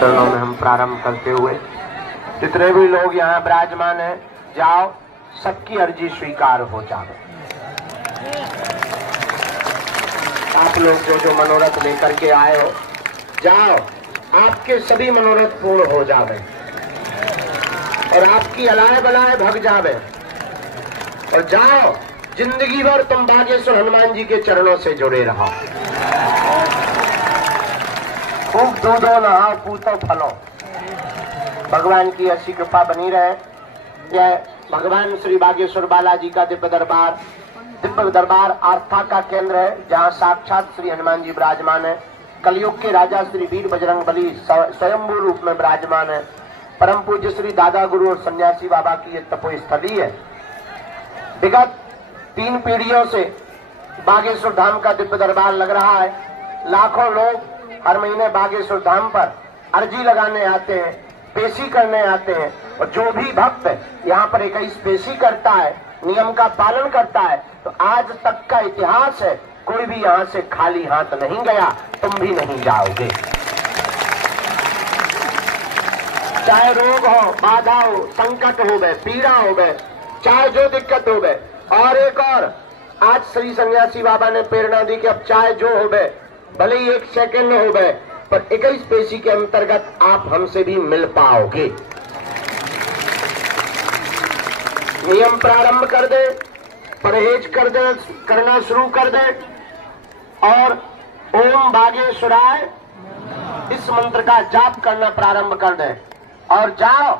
चरणों में हम प्रारंभ करते हुए, जितने भी लोग यहाँ विराजमान हैं, जाओ, सबकी अर्जी स्वीकार हो जाए। आप लोग जो मनोरथ लेकर के आए हो, जाओ, आपके सभी मनोरथ पूर्ण हो जावे और आपकी अलाय बलाय भग जावे। और जाओ, जिंदगी भर तुम बागेश्वर हनुमान जी के चरणों से जुड़े रहो। खूब दूधो नहाओ, पूतो फलो। भगवान की ऐसी कृपा बनी रहे। यह भगवान श्री बागेश्वर बालाजी का दिव्य दरबार आस्था का केंद्र है, जहाँ साक्षात श्री हनुमान जी विराजमान है। कलयुग के राजा श्री वीर बजरंग बली स्वयंभू रूप में विराजमान है। परम पूज्य श्री दादा गुरु और सन्यासी बाबा की यह तपोस्थली है। विगत 3 पीढ़ियों से बागेश्वर धाम का दिव्य दरबार लग रहा है। लाखों लोग हर महीने बागेश्वर धाम पर अर्जी लगाने आते हैं, पेशी करने आते हैं। और जो भी भक्त यहाँ पर 21 पेशी करता है, नियम का पालन करता है, तो आज तक का इतिहास है, कोई भी यहाँ से खाली हाथ नहीं गया। तुम भी नहीं जाओगे। चाहे रोग हो, बाधा हो, संकट हो गए, पीड़ा हो गए, चाहे जो दिक्कत हो गए। और एक और, आज श्री सन्यासी बाबा ने प्रेरणा दी कि अब चाहे जो हो गए, भले ही 1 सेकंड हो गए, पर 21 पेशी के अंतर्गत आप हमसे भी मिल पाओगे। नियम प्रारंभ कर दे, परहेज कर दे, करना शुरू कर दे और ओम बागेश्वराय इस मंत्र का जाप करना प्रारंभ कर दे। और जाओ,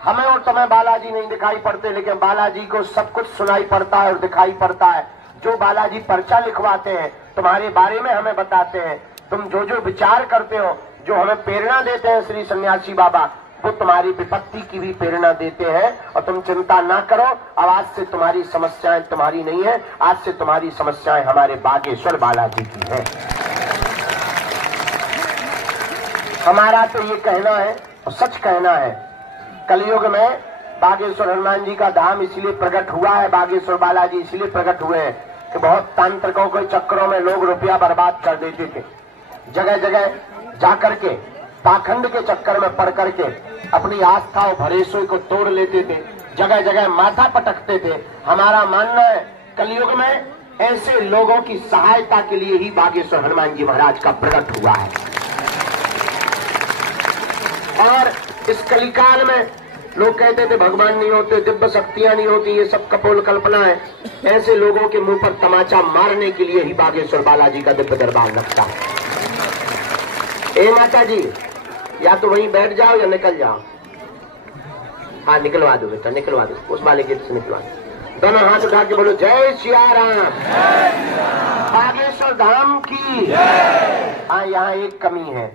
हमें और तुम्हें बालाजी नहीं दिखाई पड़ते, लेकिन बालाजी को सब कुछ सुनाई पड़ता है और दिखाई पड़ता है। जो बालाजी पर्चा लिखवाते हैं, तुम्हारे बारे में हमें बताते हैं। तुम जो विचार करते हो, जो हमें प्रेरणा देते हैं श्री सन्यासी बाबा, वो तुम्हारी विपत्ति की भी प्रेरणा देते हैं। और तुम चिंता ना करो, अब आज से तुम्हारी समस्याएं तुम्हारी नहीं है, आज से तुम्हारी समस्याएं हमारे बागेश्वर बालाजी की है। हमारा तो ये कहना है और सच कहना है, कलयुग में बागेश्वर हनुमान जी का धाम इसलिए प्रकट हुआ है, बागेश्वर बालाजी इसलिए प्रकट हुए हैं कि बहुत तांत्रिकों के चक्करों में लोग रुपया बर्बाद कर देते थे। जगह जगह जाकर के पाखंड के चक्कर में पड़ करके अपनी आस्था और भरोसे को तोड़ लेते थे, जगह जगह माथा पटकते थे। हमारा मानना है, कलयुग में ऐसे लोगों की सहायता के लिए ही बागेश्वर हनुमान जी महाराज का प्रकट हुआ है। और इस कलिकाल में लोग कहते थे भगवान नहीं होते, दिव्य शक्तियां नहीं होती, ये सब कपोल कल्पना है। ऐसे लोगों के मुंह पर तमाचा मारने के लिए ही बागेश्वर बालाजी का दिव्य दरबार लगता है। ए माता जी, या तो वहीं बैठ जाओ या निकल जाओ। हाँ, निकलवा दो बेटा, निकलवा दो, उस वाले गेट से निकलवा दो। दोनों हाथ उठा के बोलो जय सिया राम, बागेश्वर धाम की। हाँ, यहाँ एक कमी है,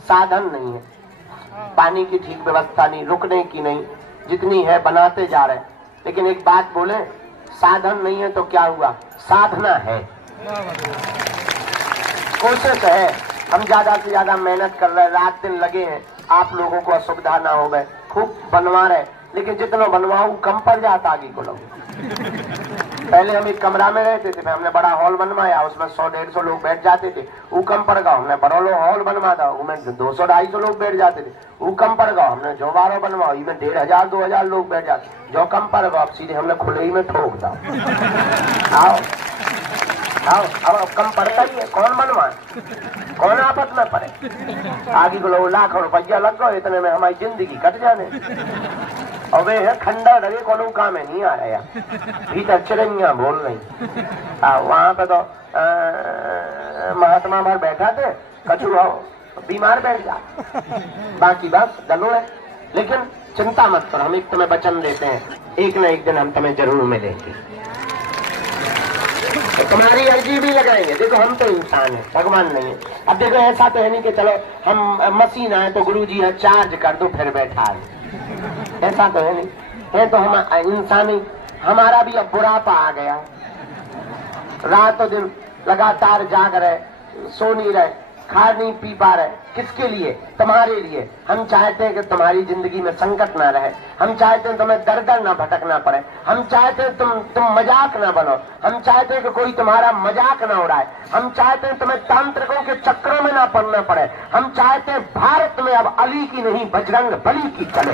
साधन नहीं है, पानी की ठीक व्यवस्था नहीं, रुकने की नहीं, जितनी है बनाते जा रहे हैं। लेकिन एक बात बोले, साधन नहीं है तो क्या हुआ, साधना है, कोशिश है। हम ज्यादा से ज्यादा मेहनत कर रहे हैं, रात दिन लगे हैं, आप लोगों को असुविधा ना हो गए, खूब बनवा रहे, लेकिन जितना बनवाओ कम पड़ जाता आगे को लोग। पहले हम एक कमरा में रहते थे, हमने बड़ा हॉल बनवाया, उसमें 100-150 लोग बैठ जाते थे, वो कम पड़ गया। हमने बड़ा हॉल बनवा था, उसमें 200-250 लोग बैठ जाते थे, वो कम पड़ गया। हमने जो 12 बनवाओ, इसमें 1500-2000 लोग बैठ जाते, जो कम पड़ गया, अब सीधे हमने खुले ही में ठोक दो। आओ आओ, अब कम पड़ता ही है, कौन बनवाए, कौन आपत में पड़े। आगे को लोग लाख रुपया लग गए, इतने में हमारी जिंदगी कट जाने। और वे है खंडा लगे, कोनो काम है नहीं आ रहा, भीतर चिड़िया बोल रही। वहां पे तो महात्मा भर बैठा थे, कछु हो बीमार बैठ जा, बाकी बस गलो है। लेकिन चिंता मत करो, हम एक तुम्हें वचन देते हैं, एक न एक दिन हम तुम्हें जरूर मिलेंगे, तो तुम्हारी अर्जी भी लगाएंगे। देखो, हम तो इंसान है, भगवान नहीं है। अब देखो, ऐसा तो है नहीं कि चलो हम मशीन आए तो गुरुजी है चार्ज कर दो फिर बैठा है, ऐसा तो है नहीं है। तो हम इंसान ही, हमारा भी अब बुढ़ापा आ गया, रात दिन लगातार जाग रहे, सो नहीं रहे, खा नहीं पी पा रहे, किसके लिए? तुम्हारे लिए। हम चाहते हैं कि तुम्हारी जिंदगी में संकट ना रहे, हम चाहते हैं तुम्हें दर दर ना भटकना पड़े, हम चाहते हैं तुम मजाक ना बनो, हम चाहते हैं कि कोई तुम्हारा मजाक ना उड़ाए, हम चाहते हैं तुम्हें तांत्रिकों के चक्रों में ना पड़ना पड़े, हम चाहते हैं भारत में अब अली की नहीं बजरंग बली की चले।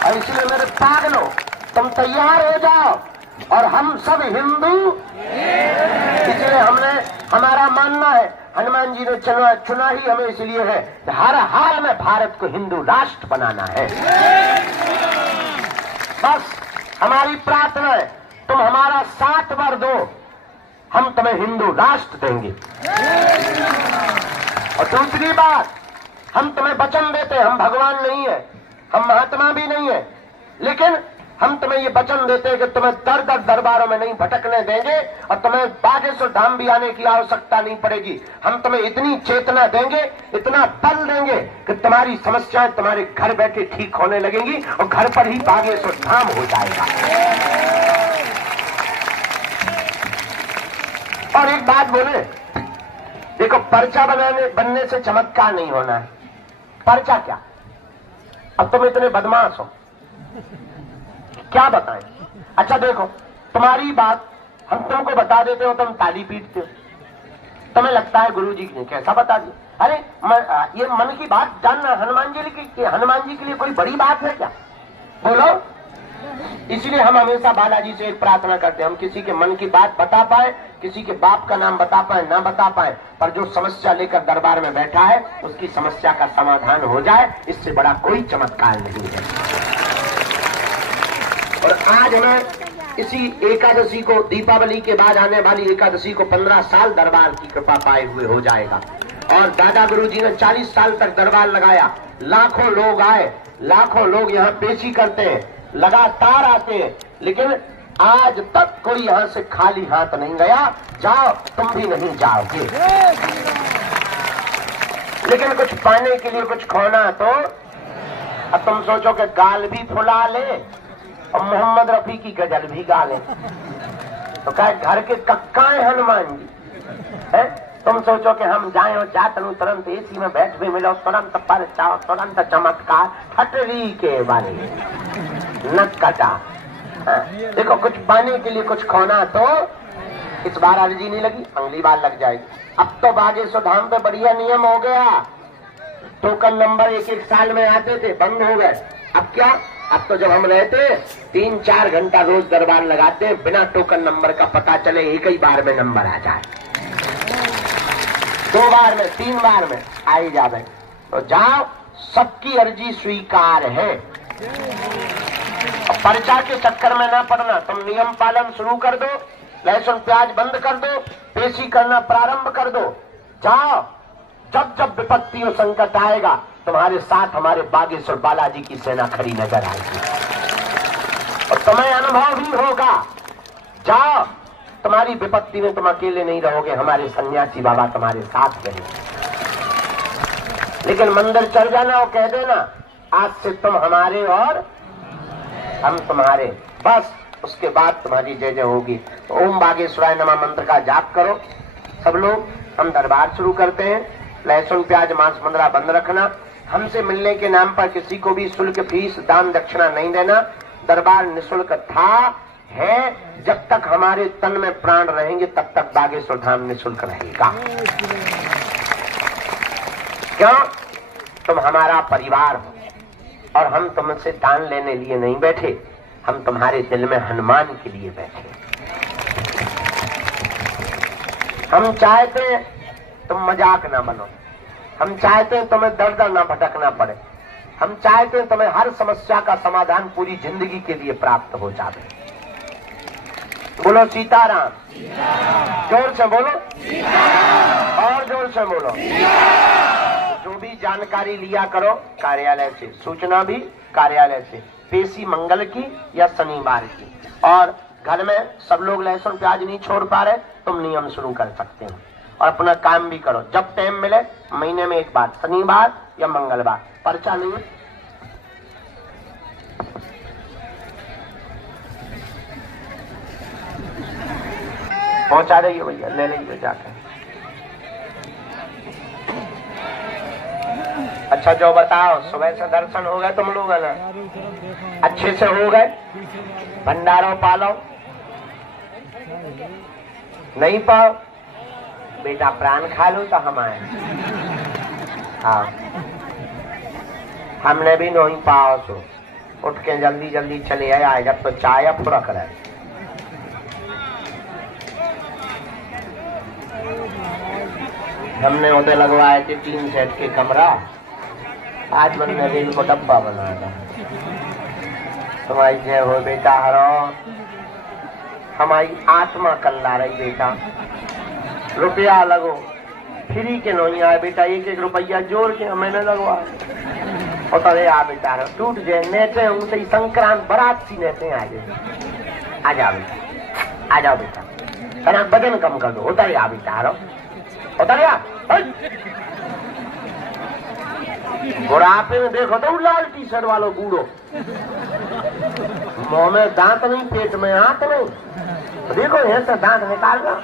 और इसलिए मेरे पागलों, तुम तैयार हो जाओ और हम सब हिंदू। इसलिए हमारा मानना है, हनुमान जी ने चुना ही हमें इसलिए है कि हर हाल में भारत को हिंदू राष्ट्र बनाना है। बस हमारी प्रार्थना है, तुम हमारा साथ वर दो, हम तुम्हें हिंदू राष्ट्र देंगे। और दूसरी बात, हम तुम्हें वचन देते हैं, हम भगवान नहीं है, हम महात्मा भी नहीं है, लेकिन हम तुम्हें ये वचन देते हैं कि तुम्हें दर दर दरबारों में नहीं भटकने देंगे और तुम्हें बागेश्वर धाम भी आने की आवश्यकता नहीं पड़ेगी। हम तुम्हें इतनी चेतना देंगे, इतना बल देंगे कि तुम्हारी समस्याएं तुम्हारे घर बैठे ठीक होने लगेंगी और घर पर ही बागेश्वर धाम हो जाएगा। और एक बात बोले, देखो पर्चा बनने से चमत्कार नहीं होना है। पर्चा क्या? अब तुम इतने बदमाश हो, क्या बताएं? अच्छा देखो, तुम्हारी बात हम तुमको बता देते हो, तुम ताली पीटते हो, तुम्हें लगता है गुरुजी ने कैसा बता दिया। अरे ये मन की बात जानना हनुमान जी के लिए कोई बड़ी बात है क्या? बोलो। इसलिए हम हमेशा बालाजी से एक प्रार्थना करते हैं, हम किसी के मन की बात बता पाए, किसी के बाप का नाम बता पाए ना बता पाए, पर जो समस्या लेकर दरबार में बैठा है उसकी समस्या का समाधान हो जाए, इससे बड़ा कोई चमत्कार नहीं है। और आज हमें इसी एकादशी को, दीपावली के बाद आने वाली एकादशी को 15 साल दरबार की कृपा पाए हुए हो जाएगा। और दादा गुरुजी ने 40 साल तक दरबार लगाया, लाखों लोग आए, लाखों लोग यहाँ पेशी करते हैं, लगातार आते हैं, लेकिन आज तक कोई यहाँ से खाली हाथ नहीं गया। जाओ, तुम भी नहीं जाओगे, लेकिन कुछ पाने के लिए कुछ खोना तो। अब तुम सोचो कि गाल भी फुला ले और मोहम्मद रफी की गजल भी गा ले, तो क्या घर के कक्का है हनुमान जी है? तुम सोचो कि हम जाए और जातनु तुरंत एसी में बैठ भी मिलो, तुरंत परचाओ, तुरंत चमत्कार, ठटरी के बारे न कटा। देखो कुछ पाने के लिए कुछ खोना तो। इस बार अर्जी नहीं लगी, अगली बार लग जाएगी। अब तो बागेश्वर धाम पे बढ़िया नियम हो गया, टोकन नंबर एक साल में आते थे, बंद हो गए। अब क्या, अब तो जब हम रहते 3-4 घंटा रोज दरबार लगाते हैं, बिना टोकन नंबर का पता चले एक ही बार में नंबर आ जाए, 2 बार में 3 बार में आ ही जावे। तो जाओ, सबकी अर्जी स्वीकार है। पर्चा के चक्कर में ना पड़ना, तुम नियम पालन शुरू कर दो, लहसुन प्याज बंद कर दो, पेशी करना प्रारंभ कर दो। जाओ, जब जब विपत्ति और संकट आएगा तुम्हारे साथ हमारे बागेश्वर बालाजी की सेना खड़ी नजर आएगी और तुम्हें अनुभव भी होगा। जाओ, तुम्हारी विपत्ति में तुम अकेले नहीं रहोगे, हमारे सन्यासी बाबा तुम्हारे साथ रहेंगे। लेकिन मंदिर चल जाना और कह देना आज से तुम हमारे और हम तुम्हारे, बस उसके बाद तुम्हारी जय जय होगी। तो ओम बागेश्वराय नमः मंत्र का जाप करो सब लोग। हम दरबार शुरू करते हैं। लहसुन प्याज मांस मंदरा बंद रखना। हमसे मिलने के नाम पर किसी को भी शुल्क फीस दान दक्षिणा नहीं देना। दरबार निःशुल्क था, है, जब तक हमारे तन में प्राण रहेंगे तब तक बागेश्वर धाम निःशुल्क रहेगा। क्यों? तुम हमारा परिवार हो और हम तुमसे दान लेने लिए नहीं बैठे, हम तुम्हारे दिल में हनुमान के लिए बैठे। हम चाहते हैं तुम मजाक ना बनो, हम चाहते हैं तुम्हें दर दर ना भटकना पड़े, हम चाहते हैं तुम्हें हर समस्या का समाधान पूरी जिंदगी के लिए प्राप्त हो जाए। बोलो सीताराम, जोर से बोलो, और जोर से बोलो। जो भी जानकारी लिया करो कार्यालय से, सूचना भी कार्यालय से, पेशी मंगल की या शनिवार की। और घर में सब लोग लहसुन प्याज नहीं छोड़ पा रहे, तुम नियम शुरू कर सकते हो और अपना काम भी करो। जब टाइम मिले महीने में एक बार, शनिवार या मंगलवार। पर्चा नहीं है, पहुंचा रही है भैया, ले लीजिए जाकर। अच्छा जो बताओ, सुबह से दर्शन हो गए तुम लोग है ना? अच्छे से हो गए? भंडारो पालो नहीं पाओ बेटा, प्राण खा लो तो हम आए। हाँ, हमने भी नहीं पाओ तो उठ के जल्दी जल्दी चले आए, जब तो चाय पूरा करे। हमने उधर लगवाए थे 3 सेट के कमरा, आज मैंने रेल को डब्बा बनाया था। तुम्हारी जय हो बेटा, हरो हमारी आत्मा कल्ला रही बेटा। रुपया लगो फ्री के नहीं आए बेटा, 1-1 रुपया जोड़ के मैंने लगवा उतरे आ बेटा, टूट जाए नेटे उनसे संक्रांत बरात सी नेटे आ जाए। आ जाओ बेटा, आ जाओ बेटा, कना वजन कम कर दो, उतरे आ बेटा, हरो उतरे आ। बुढ़ापे में देखो तो लाल टी-शर्ट वालों बूढ़ो, मुंह में दांत नहीं, पेट में हाथ नहीं, तो देखो ऐसे दांत निकाल लो।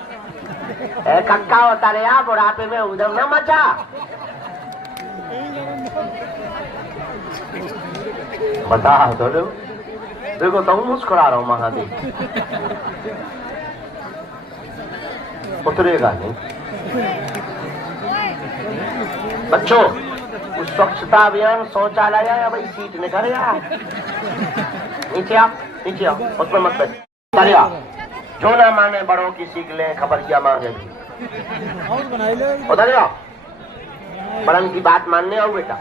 कक्का होता रे आप बुढ़ापे में उधम न मचा। बता तो देखो तो मुस्कुरा रहा हूं महादेव, उतरेगा नहीं। बच्चों उस स्वच्छता अभियान शौचालय या भाई सीट निकल गया, नीचे आओ, नीचे आओ, उसमें मत बैठो। जो ना माने बड़ों की सीख ले, खबर क्या मांगे उधर जाओ, बड़न की बात मानने आओ बेटा।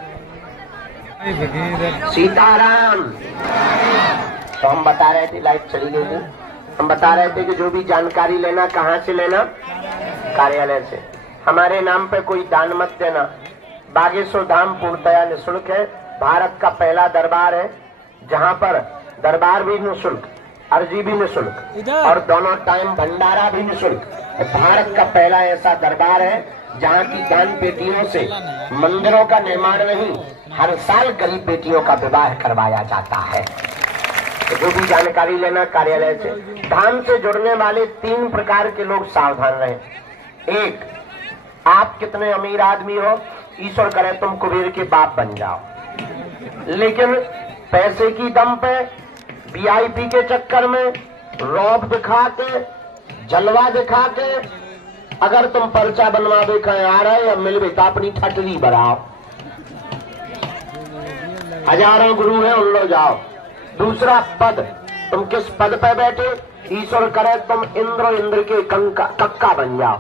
सीताराम। तो हम बता रहे थे, लाइट चली गई थी, हम बता रहे थे कि जो भी जानकारी लेना कहाँ से लेना, कार्यालय से। हमारे नाम पे कोई दान मत देना। बागेश्वर धाम पूर्णतया निःशुल्क है, भारत का पहला दरबार है जहाँ पर दरबार भी निःशुल्क, अर्जी भी निःशुल्क और दोनों टाइम भंडारा भी निःशुल्क। भारत का पहला ऐसा दरबार है जहाँ की दान पेटियों से मंदिरों का निर्माण नहीं, हर साल गरीब बेटियों का विवाह करवाया जाता है। तो जो भी जानकारी लेना कार्यालय से। धाम से जुड़ने वाले 3 प्रकार के लोग सावधान रहें। 1, आप कितने अमीर आदमी हो, ईश्वर करे तुम कुबेर के बाप बन जाओ, लेकिन पैसे की दम पे वीआईपी के चक्कर में रौब दिखा के, जलवा दिखा के अगर तुम पर्चा बनवावे कहीं आ रहे या मिलवे तो अपनी ठटरी बढ़ाओ। हजारों गुरु हैं, उन लो जाओ। दूसरा पद, तुम किस पद पे बैठे, ईश्वर करे तुम इंद्र के कक्का बन जाओ,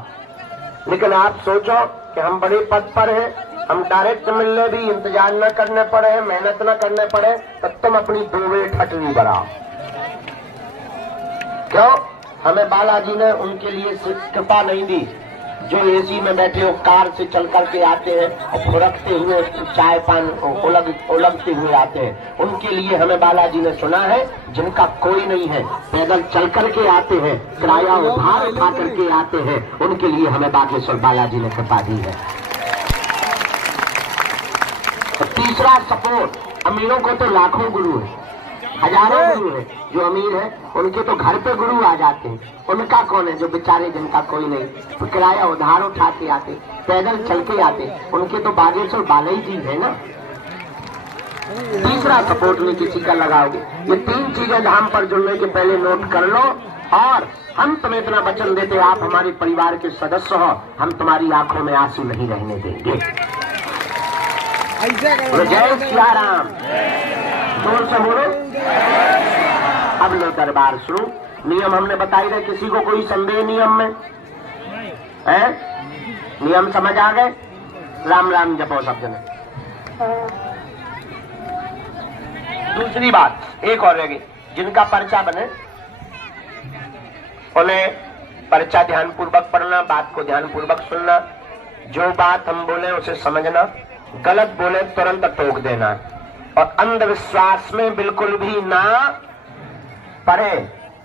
लेकिन आप सोचो कि हम बड़े पद पर हैं, हम डायरेक्ट मिलने भी इंतजार न करने पड़े, मेहनत न करने पड़े, तब तुम अपनी 2 वे ठटरी बढ़ाओ। क्यों? हमें बालाजी ने उनके लिए कृपा नहीं दी जो एसी में बैठे हो, कार से चल करके आते हैं और फुरकते हुए चाय पान उलगते हुए आते हैं। उनके लिए हमें बालाजी ने सुना है, जिनका कोई नहीं है, पैदल चल करके आते हैं, किराया उधार उठा करके आते हैं, उनके लिए हमें बागेश्वर बालाजी ने कृपा दी है। और तीसरा सपोर्ट, अमीरों को तो लाखों गुरु है, हजारों गुरु है। जो अमीर है उनके तो घर पे गुरु आ जाते हैं, उनका कौन है? जो बेचारे जिनका कोई नहीं, तो किराया उधार उठा के आते, पैदल चल के आते, उनके तो बागेश्वर बाला जी है ना। तीसरा सपोर्ट नहीं किसी का लगाओगे। ये 3 चीजें धाम पर जुड़ने के पहले नोट कर लो, और हम तुम्हें इतना वचन देते, आप हमारे परिवार के सदस्य हो, हम तुम्हारी आंखों में आंसू नहीं रहने देंगे। जय सिया राम, जोर से बोलो। अब लो दरबार शुरू। नियम हमने बताई रहे, किसी को कोई संदेह नियम में है? नियम समझ आ गए? राम राम जपो सब जने। दूसरी बात एक और रहेगी, जिनका पर्चा बने उन्हें पर्चा ध्यान पूर्वक पढ़ना, बात को ध्यान पूर्वक सुनना, जो बात हम बोले उसे समझना, गलत बोले तुरंत टोक देना, और अंधविश्वास में बिल्कुल भी ना पढ़े,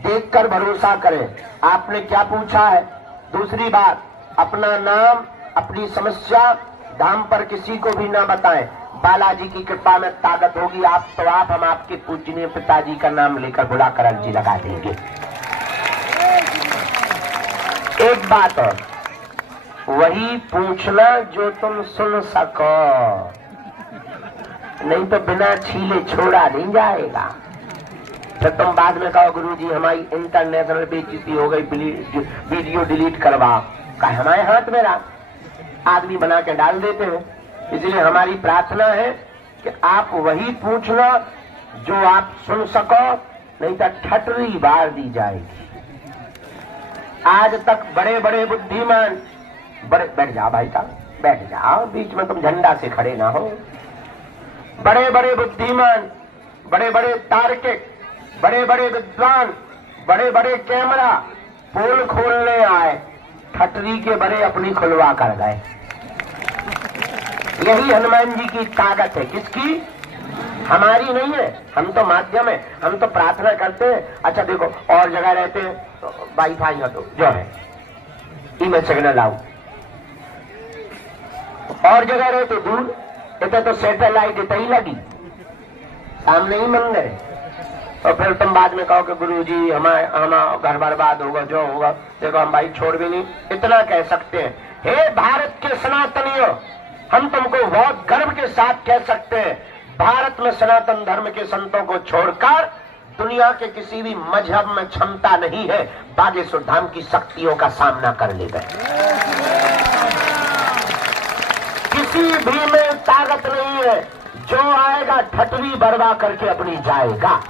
देखकर भरोसा करें। आपने क्या पूछा है? दूसरी बात, अपना नाम, अपनी समस्या धाम पर किसी को भी ना बताएं। बालाजी की कृपा में ताकत होगी आप तो आप, हम आपके पूजनीय पिताजी का नाम लेकर बुलाकर अर्जी लगा देंगे। एक बात और, वही पूछना जो तुम सुन सको। नहीं तो बिना छीले छोड़ा नहीं जाएगा। फिर तुम बाद में कहो गुरुजी हमारी इंटरनेशनल बेइज्जती हो गई, वीडियो डिलीट करवाओ। का हमारे हाथ में आदमी बना के डाल देते हैं। इसलिए हमारी प्रार्थना है कि आप वही पूछना जो आप सुन सको, नहीं तो ठटरी बार दी जाएगी। आज तक बड़े बड़े बुद्धिमान बैठ जाओ भाई साहब, बैठ जाओ, बीच में तुम झंडा से खड़े ना हो। बड़े बड़े बुद्धिमान, बड़े बड़े तार्किक, बड़े बड़े विद्वान, बड़े बड़े कैमरा पोल खोलने आए, ठटरी के बड़े अपनी खुलवा कर गए। यही हनुमान जी की ताकत है। किसकी? हमारी नहीं है। हम तो माध्यम है, हम तो प्रार्थना करते हैं। अच्छा देखो, और जगह रहते हैं तो वाईफाई हटो जो है ईमेल सिग्नल आओ, और जगह रहते दूर, इतना तो सैटेलाइट इतना ही लगी, सामने ही मंदिर है। और फिर तुम बाद में कहो कि गुरुजी हमारा घर बर्बाद होगा, जो होगा। देखो हम भाई छोड़ भी नहीं, इतना कह सकते हैं, हे भारत के सनातनियों, हम तुमको बहुत गर्व के साथ कह सकते हैं, भारत में सनातन धर्म के संतों को छोड़कर दुनिया के किसी भी मजहब में क्षमता नहीं है बागेश्वर धाम की शक्तियों का सामना कर ले गए। किसी भी में ताकत नहीं है, जो आएगा ठटरी बर्बा करके अपनी जाएगा।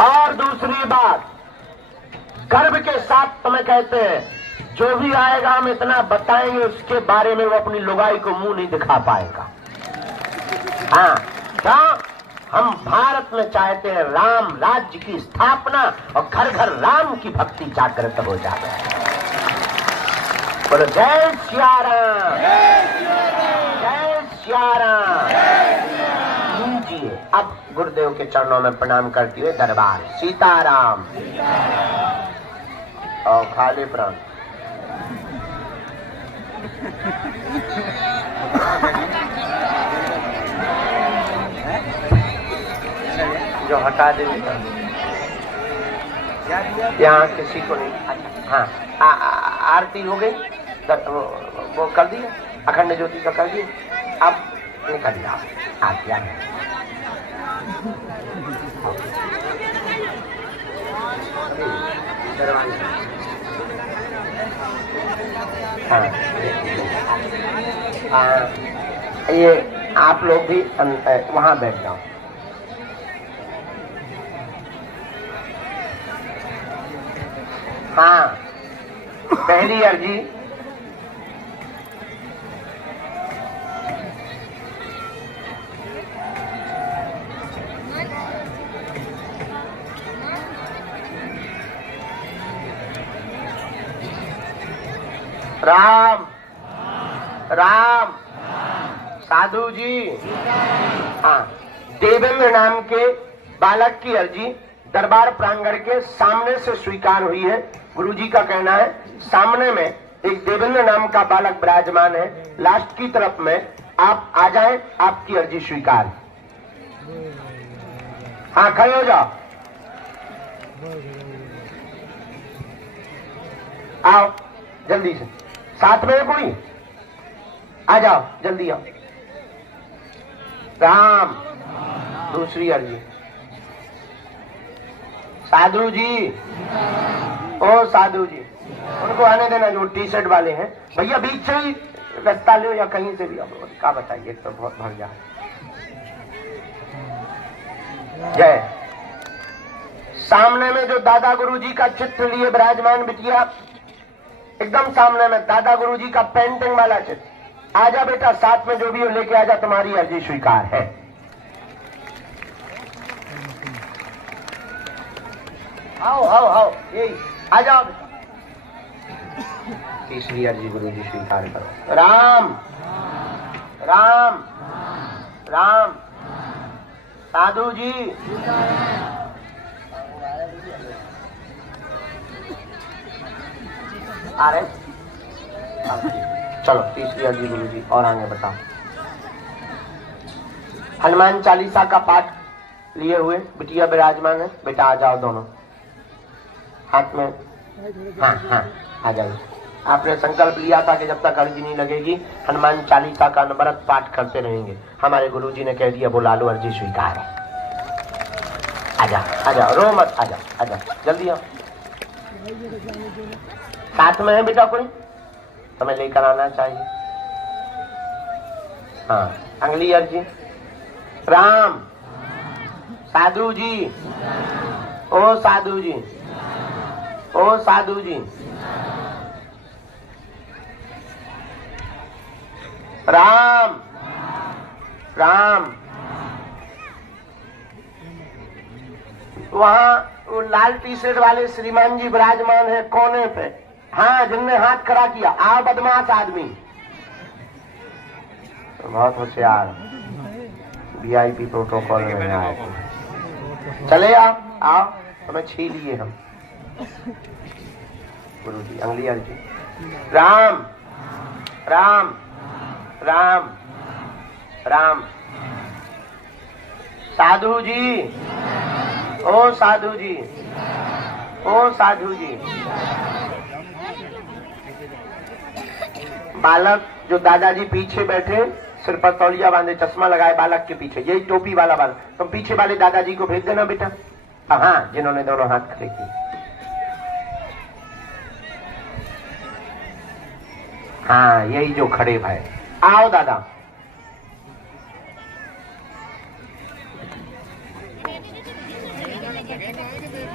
और दूसरी बात, गर्व के साथ तुम्हें कहते हैं, जो भी आएगा हम इतना बताएंगे उसके बारे में वो अपनी लुगाई को मुंह नहीं दिखा पाएगा। हाँ, क्या हम भारत में चाहते हैं राम राज्य की स्थापना और घर घर राम की भक्ति जागृत हो जाए। बोलो जय सिया राम, जय सिया राम। लीजिए अब गुरुदेव के चरणों में प्रणाम करते हुए दरबार सीताराम और खाली प्राण। जो हटा दे यहाँ किसी को नहीं। अच्छा हाँ, आरती हो गई, वो कर दी, अखंड ज्योति का कर दी, अब निकल दिया आरती। ये आप लोग भी वहां बैठ जाओ। हाँ, पहली अर्जी राम राम साधु जी। हाँ, देवेंद्र नाम के बालक की अर्जी दरबार प्रांगण के सामने से स्वीकार हुई है। गुरुजी का कहना है सामने में एक देवेंद्र नाम का बालक विराजमान है, लास्ट की तरफ में आप आ जाएं, आपकी अर्जी स्वीकार। हाँ, खड़े हो जाओ, आओ जल्दी से, साथ में कोई आ जाओ, जल्दी आओ। राम दूसरी अर्जी साधु जी, ओ साधु जी, उनको आने देना जो टी शर्ट वाले हैं। भैया बीच से ही रास्ता लो या कहीं से भी, क्या बताइए, तो बहुत भर गया। जय। सामने में जो दादा गुरुजी का चित्र लिए विराजमान बिटिया, एकदम सामने में दादा गुरुजी का पेंटिंग वाला चित्र। आजा बेटा, साथ में जो भी हो लेके आजा, तुम्हारी अर्जी स्वीकार है। आओ आओ आओ, यही आ जाओ। तीसरी अर्जी गुरुजी स्वीकार करो। राम राम राम साधु जी। आ रहे, चलो तीसरी अर्जी गुरुजी, और आगे बताओ। हनुमान चालीसा का पाठ लिए हुए बिटिया विराजमान है, बेटा आ जाओ दोनों हाथ में। हाँ हाँ, आ जाओ। आपने संकल्प लिया था कि जब तक अर्जी नहीं लगेगी हनुमान चालीसा का अनवरत पाठ करते रहेंगे। हमारे गुरुजी ने कह दिया बुला लो, अर्जी स्वीकार है। आजा आजा, रो मत, आजा आजा जल्दी आओ। साथ में है बेटा कोई, तुम्हें लेकर आना चाहिए। हाँ, अगली अर्जी। राम साधु जी, ओ साधु जी, ओ साधु जी, राम राम। वहां वो लाल टी शर्ट वाले श्रीमान जी विराजमान है कोने पे। हाँ, जिनने हाथ खड़ा किया, आओ बदमाश आदमी, बहुत होशियार, वीआईपी प्रोटोकॉल में आए। चले आओ आओ, तुम्हें छीन लिए हम। गुरु जी अगली अर्जी। राम राम राम राम। साधु जी, ओ साधु जी, ओ साधु जी। बालक जो दादाजी पीछे बैठे, सिर पर तौलिया बांधे, चश्मा लगाए, बालक के पीछे, यही टोपी वाला बालक, तुम पीछे वाले दादाजी को भेज देना बेटा। हाँ, जिन्होंने दोनों हाथ खड़े किए। हाँ, यही जो खड़े भाई, आओ दादा।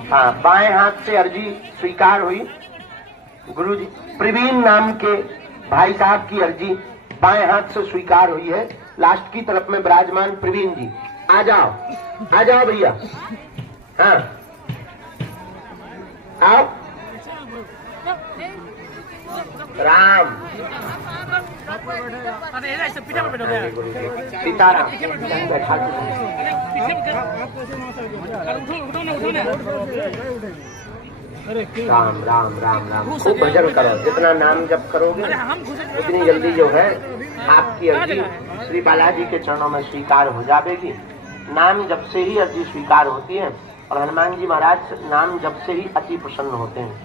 हाँ, बाएं हाथ से अर्जी स्वीकार हुई। गुरुजी प्रवीण नाम के भाई साहब की अर्जी बाएं हाथ से स्वीकार हुई है। लास्ट की तरफ में विराजमान प्रवीण जी, आ जाओ भैया। हाँ, आओ। राम सीताराम। राम राम राम राम। खूब भजन करो, जितना नाम जप करोगे उतनी जल्दी जो है आपकी अर्जी श्री बालाजी के चरणों में स्वीकार हो जाएगी। नाम जप से ही अर्जी स्वीकार होती है और हनुमान जी महाराज नाम जप से ही अति प्रसन्न होते हैं।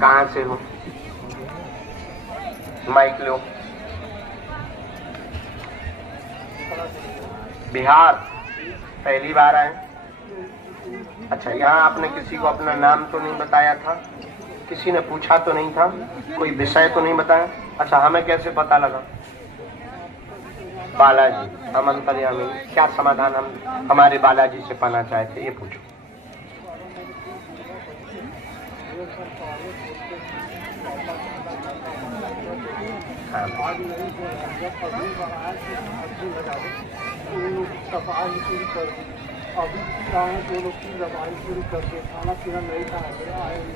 कहाँ से हो? माइक लो। बिहार पहली बार आए? अच्छा, यहाँ आपने किसी को अपना नाम तो नहीं बताया था, किसी ने पूछा तो नहीं था, कोई विषय तो नहीं बताया? अच्छा, हमें कैसे पता लगा? बालाजी हम अंतर्यामी, क्या समाधान हम हमारे बालाजी से पाना चाहते, ये पूछो। अभी जो लोग की दवाई पूरी करके खाना पीना नहीं खाए,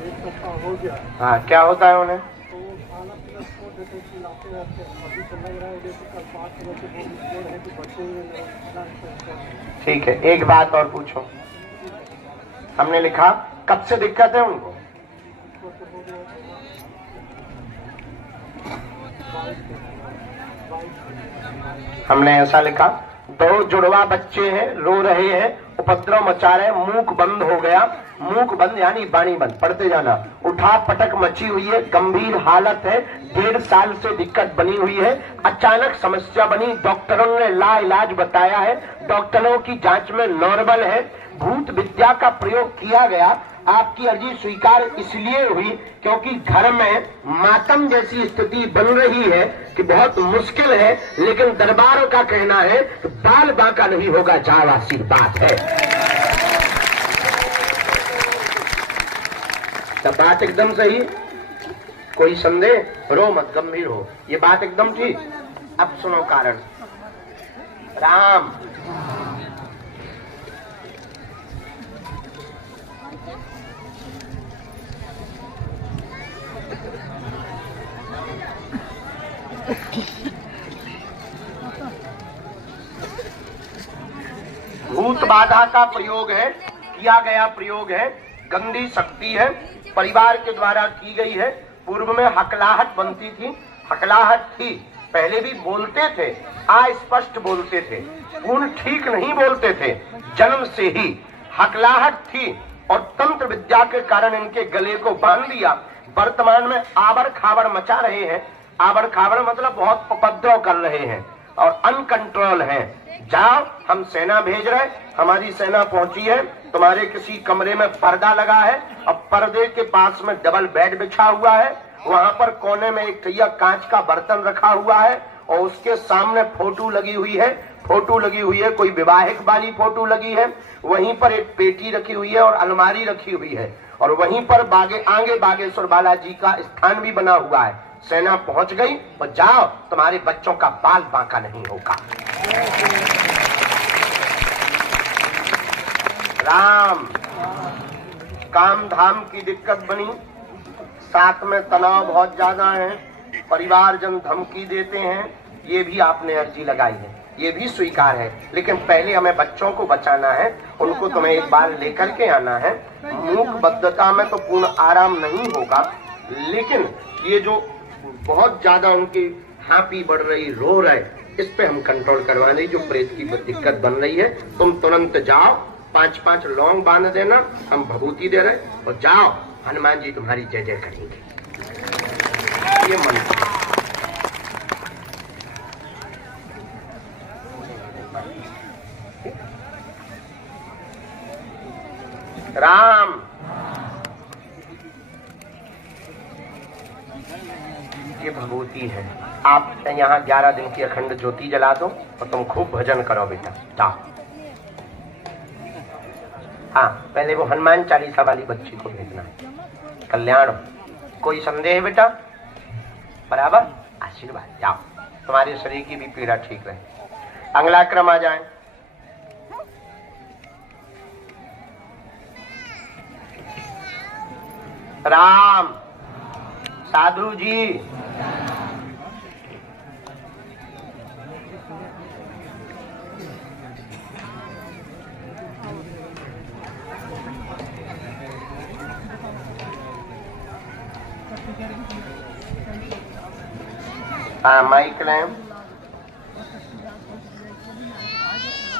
एक सप्ताह हो गया। हाँ, क्या होता है उन्हें? तो खाना पीना छोड़ देते, खिलाते रहते। अभी तो लग रहा है जैसे कल 5 बजे बोल रहे कि बच्चे नहीं। ठीक है, एक बात और पूछो। हमने लिखा कब से दिक्कत है उनको? हमने ऐसा लिखा, 2 जुड़वा बच्चे हैं, रो रहे हैं, उपद्रव मचा रहे, मूक बंद हो गया। मूक बंद यानी वाणी बंद, पढ़ते जाना। उठा पटक मची हुई है, गंभीर हालत है, 1.5 साल से दिक्कत बनी हुई है, अचानक समस्या बनी, डॉक्टरों ने ला इलाज बताया है, डॉक्टरों की जांच में नॉर्मल है, भूत विद्या का प्रयोग किया गया। आपकी अर्जी स्वीकार इसलिए हुई क्योंकि घर में मातम जैसी स्थिति बन रही है कि बहुत मुश्किल है, लेकिन दरबार का कहना है कि बाल बांका नहीं होगा, जाओ आशीर्वाद है। तब बात एकदम सही, कोई संदेह? रो मत, गंभीर हो, ये बात एकदम ठीक। अब सुनो कारण। राम भूत बाधा का प्रयोग है, किया गया प्रयोग है, गंदी शक्ति है, परिवार के द्वारा की गई है। पूर्व में हकलाहट बनती थी, हकलाहट थी, पहले भी बोलते थे, अस्पष्ट बोलते थे, पूर्ण ठीक नहीं बोलते थे, जन्म से ही हकलाहट थी और तंत्र विद्या के कारण इनके गले को बांध दिया। वर्तमान में आवर खावर मचा रहे हैं। आवर खावर मतलब बहुत उपद्रव कर रहे हैं और अनकंट्रोल हैं। जाओ, हम सेना भेज रहे, हमारी सेना पहुंची है, तुम्हारे किसी कमरे में पर्दा लगा है और पर्दे के पास में डबल बेड बिछा हुआ है, वहां पर कोने में एक ठैया कांच का बर्तन रखा हुआ है और उसके सामने फोटो लगी हुई है। फोटो लगी हुई है, कोई विवाहिक वाली फोटो लगी है। वहीं पर एक पेटी रखी हुई है और अलमारी रखी हुई है और वहीं पर आगे बागेश्वर बालाजी का स्थान भी बना हुआ है। सेना पहुंच गई और जाओ, तुम्हारे बच्चों का बाल बांका नहीं होगा। राम, काम धाम की दिक्कत बनी, साथ में तनाव बहुत ज्यादा है, परिवारजन धमकी देते हैं, ये भी आपने अर्जी लगाई है, ये भी स्वीकार है। लेकिन पहले हमें बच्चों को बचाना है, उनको तुम्हें एक बार लेकर के आना है। मूक बद्धता में तो पूर्ण आराम नहीं होगा, लेकिन ये जो बहुत ज्यादा उनकी हापी बढ़ रही, रो रहे, इस पे हम कंट्रोल करवा रहे। जो प्रेत की दिक्कत बन रही है, तुम तुरंत जाओ, 5-5 लौंग बांध देना, हम भभूति दे रहे, और जाओ, हनुमान जी तुम्हारी जय जय करेंगे। ये मंत्र राम, ये भगवती है। आप यहाँ 11 दिन की अखंड ज्योति जला दो और तुम खूब भजन करो बेटा। जाओ। हाँ, पहले वो हनुमान चालीसा वाली बच्ची को भेजना है। कल्याण, कोई संदेह बेटा? बराबर, आशीर्वाद। जाओ, तुम्हारे शरीर की भी पीड़ा ठीक रहे। अगला क्रम आ जाए। राम, साधु जी, हाँ, माइक लें।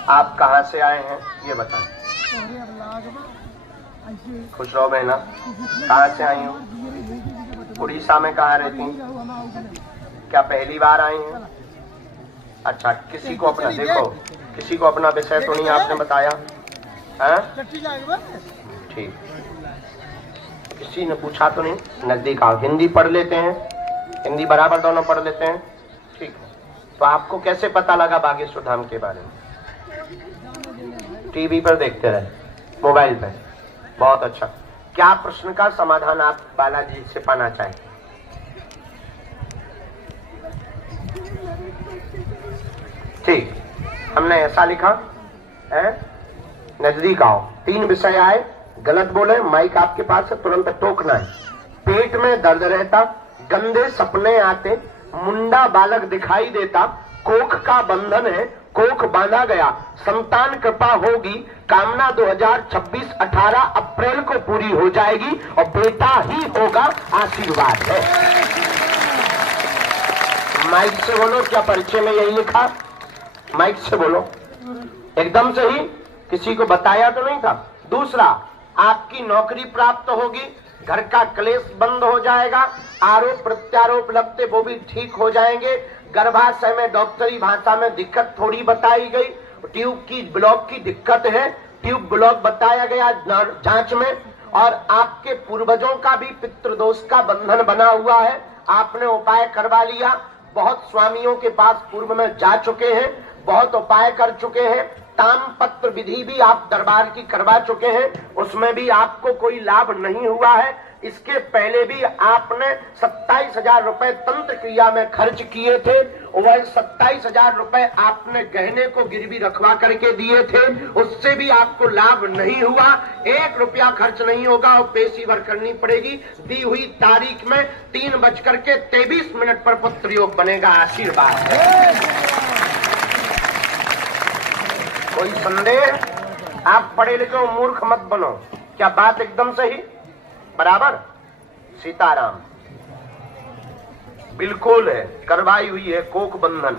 आप कहाँ से आए हैं ये बताएं। खुश रहो बहना। कहाँ से आई हो? उड़ीसा में कहाँ रहती? क्या पहली बार आई हैं? अच्छा, किसी को अपना देखो, किसी को अपना विषय तो नहीं आपने बताया? ठीक, किसी ने पूछा तो नहीं? नजदीक आओ, हिंदी पढ़ लेते हैं, हिंदी बराबर दोनों पढ़ लेते हैं। ठीक, तो आपको कैसे पता लगा बागेश्वर धाम के बारे में? टीवी पर देखते रहे, मोबाइल पे। बहुत अच्छा। क्या प्रश्न का समाधान आप बालाजी से पाना चाहें? ठीक, हमने ऐसा लिखा है, नजदीक आओ। 3 विषय आए, गलत बोले, माइक आपके पास है, तुरंत टोकना है। पेट में दर्द रहता, गंदे सपने आते, मुंडा बालक दिखाई देता, कोख का बंधन है, कोख बांधा गया, संतान कृपा होगी, कामना 2026 18 अप्रैल को पूरी हो जाएगी और बेटा ही होगा, आशीर्वाद है। माइक से बोलो, क्या परिचय में यही लिखा? माइक से बोलो, एकदम से ही, किसी को बताया तो नहीं था। दूसरा, आपकी नौकरी प्राप्त होगी, घर का क्लेश बंद हो जाएगा, आरोप प्रत्यारोप लगते वो भी ठीक हो जाएंगे। गर्भाशय में डॉक्टरी भाषा में दिक्कत थोड़ी बताई गई, ट्यूब की ब्लॉक की दिक्कत है, ट्यूब ब्लॉक बताया गया जांच में। और आपके पूर्वजों का भी पितृदोष का बंधन बना हुआ है, आपने उपाय करवा लिया। बहुत स्वामियों के पास पूर्व में जा चुके हैं, बहुत उपाय कर चुके हैं, ताम पत्र विधि भी आप दरबार की करवा चुके हैं, उसमें भी आपको कोई लाभ नहीं हुआ है। इसके पहले भी आपने 27,000 रुपए तंत्र क्रिया में खर्च किए थे, वह 27,000 रुपए आपने गहने को गिरवी रखवा करके दिए थे, उससे भी आपको लाभ नहीं हुआ। 1 रुपया खर्च नहीं होगा और पेशी भर करनी पड़ेगी। दी हुई तारीख में 3:23 पर पत्र योग बनेगा, आशीर्वाद है। कोई संदेह? आप पढ़े लिखे हो, मूर्ख मत बनो। क्या बात एकदम सही? बराबर? सीताराम, बिल्कुल है, करवाई हुई है कोक बंधन।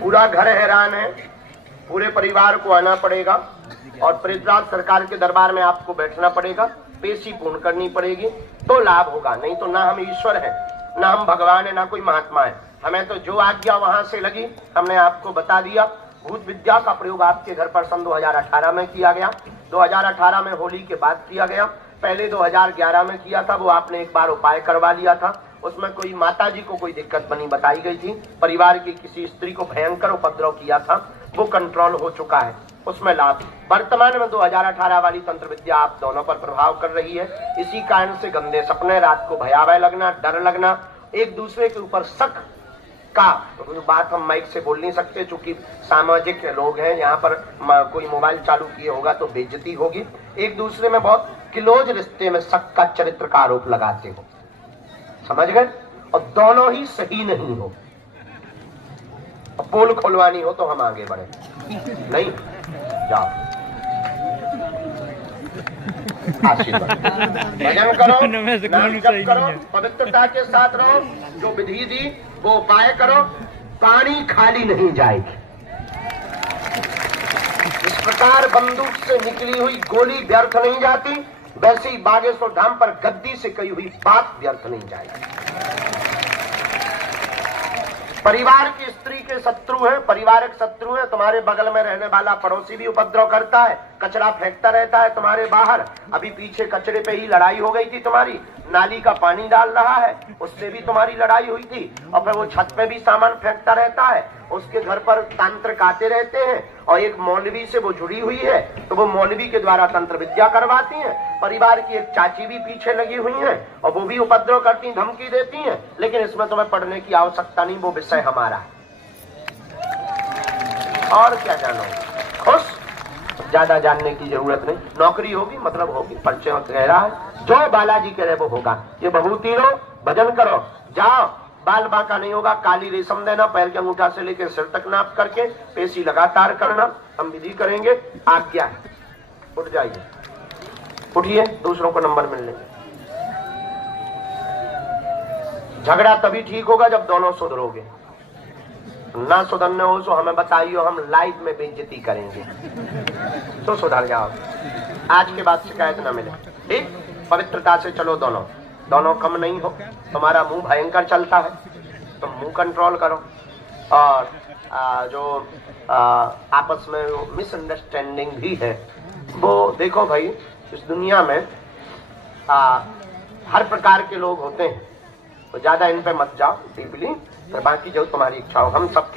पूरा घर हैरान है, पूरे परिवार को आना पड़ेगा और पृथ्वीराज सरकार के दरबार में आपको बैठना पड़ेगा, पेशी पूर्ण करनी पड़ेगी, तो लाभ होगा। नहीं तो ना हम ईश्वर हैं, ना हम भगवान है, ना कोई महात्मा है। हमें तो जो आज्ञा वहां से लगी हमने आपको बता दिया। भूत विद्या का प्रयोग आपके घर पर सन 2018 में किया गया, 2018 में होली के बाद किया गया, पहले 2011 में किया था, वो आपने एक बार उपाय करवा लिया था। उसमें कोई माता जी को कोई दिक्कत बनी बताई गई थी, परिवार की किसी स्त्री को भयंकर उपद्रव किया था, वो कंट्रोल हो चुका है, उसमें लाभ। वर्तमान में 2018 वाली तंत्र विद्या आप दोनों पर प्रभाव कर रही है। इसी कारण से गंदे सपने, रात को भयावह लगना, डर लगना, एक दूसरे के ऊपर शक का तो बात हम माइक से बोल नहीं सकते, चूंकि सामाजिक लोग हैं, यहाँ पर कोई मोबाइल चालू किए होगा तो बेइज्जती होगी। एक दूसरे में बहुत क्लोज रिश्ते में शक का, चरित्र का आरोप लगाते हो, समझ गए? और दोनों ही सही नहीं हो। पोल खुलवानी हो तो हम आगे बढ़े, नहीं जाओ। आशीर्वाद, भजन करो, नाम जप करो, पवित्रता के साथ रहो, जो विधि दी वो उपाय करो, पानी खाली नहीं जाएगी। इस प्रकार बंदूक से निकली हुई गोली व्यर्थ नहीं जाती, वैसे ही बागेश्वर धाम पर गद्दी से कही हुई बात व्यर्थ नहीं जाएगी। परिवार की स्त्री के शत्रु हैं, पारिवारिक शत्रु हैं, तुम्हारे बगल में रहने वाला पड़ोसी भी उपद्रव करता है, कचरा फेंकता रहता है तुम्हारे बाहर। अभी पीछे कचरे पे ही लड़ाई हो गई थी तुम्हारी, नाली का पानी डाल रहा है, उससे भी तुम्हारी लड़ाई हुई थी। और फिर वो छत पे भी सामान फेंकता रहता है, उसके घर पर तांत्रिक आते रहते हैं, और एक मौलवी से वो जुड़ी हुई है, तो वो मौलवी के द्वारा तंत्र विद्या करवाती हैं। परिवार की एक चाची भी पीछे लगी हुई हैं, और वो भी उपद्रव करती, धमकी देती हैं। लेकिन इसमें तुम्हें पढ़ने की आवश्यकता नहीं, वो विषय हमारा है। और क्या जानो, खुश, ज्यादा जानने की जरूरत नहीं। नौकरी होगी मतलब होगी, परिचय कह रहा है, जो बालाजी कह रहे वो होगा। ये बभूति लो, भजन करो, जाओ। बाल बांका नहीं होगा, काली रेशम देना, पैर के अंगूठा से लेकर सिर तक नाप करके, पेशी लगातार करना, हम विधि करेंगे। आज्ञा है, उठ जाइए, उठिए, दूसरों को नंबर मिल लेंगे। झगड़ा तभी ठीक होगा जब दोनों सुधरोगे, ना सुधरने हो तो हमें बताइए, हम लाइव में बेइज्जती करेंगे, तो सुधर जाओ। आज के बाद शिकायत ना मिले, ठीक? पवित्रता से चलो, दोनों कम नहीं हो। तुम्हारा मुंह भयंकर चलता है, तुम मुंह कंट्रोल करो। और जो आपस में मिसअंडरस्टैंडिंग भी है, वो देखो भाई, इस दुनिया में हर प्रकार के लोग होते हैं, तो ज्यादा इन पे मत जाओ डीपली, फिर बाकी जो तुम्हारी इच्छा हो। हम सब